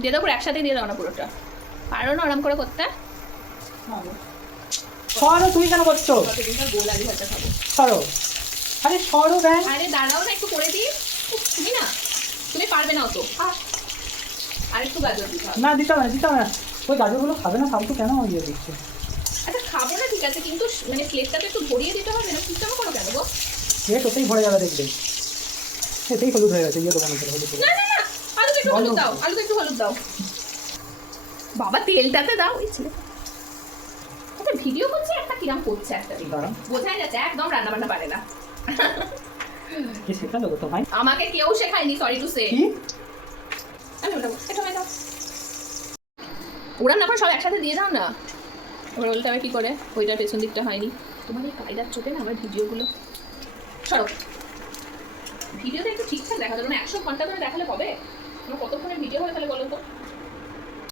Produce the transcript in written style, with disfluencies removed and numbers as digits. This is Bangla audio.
দিয়ে দাও পুরো একসাথে দিয়ে দাও না পুরোটা, পারো না আরাম করে করতে। সরো, তুমি কেন করছো? গোল আলু ভাজা খাবো। সরো, আরে সরো ব্যাং। আরে দাঁড়াও না, একটু করে দিই। তুমি না, তুমি পারবে না অত। আর একটু গাজর দিতে হবে। না দিতে হবে না, দিতে হবে না। ওই গাজরগুলো খাবে না, ফালতু কেন ইয়ে দিচ্ছে? আচ্ছা খাবো না ঠিক আছে, কিন্তু মানে প্লেটটাতে একটু ভরিয়ে দিতে হবে না, সিস্টেম করো কেন গো? প্লেট ওতেই ভরে যাবে দেখবে। এতেই হলুদ হয়ে গেছে, ইয়ে দেবো না, হলুদ দেবো। না না না, আলুতে একটু হলুদ দাও, আলুতে একটু হলুদ দাও। বাবা তেলটাতে দাও। এই ছেলে একটা ভিডিও করছে, একটা কিরাম করছে একটা দিন, দাঁড়াও। বোঝাই যাচ্ছে একদম রান্না বান্না পারে না। কি শেখালো গো তোমায়? আমাকে কেউ শেখায়নি, সরি টু সে। কি? আমি ওটাবো, এটা হয়ে যাও। ওরা না সব একসাথে দিয়ে দাও না। ওর ওলটা আমি কি করে, ওইটার পেছন দিকটা হয়নি। তোমার এই কায়দার চোটে না আমার ভিডিওগুলো সরো। ভিডিওতে একটু ঠিকঠাক দেখা যাবে না, 100 ঘন্টা ধরে দেখালে হবে? আমার কতক্ষণের ভিডিও হবে তাহলে বলো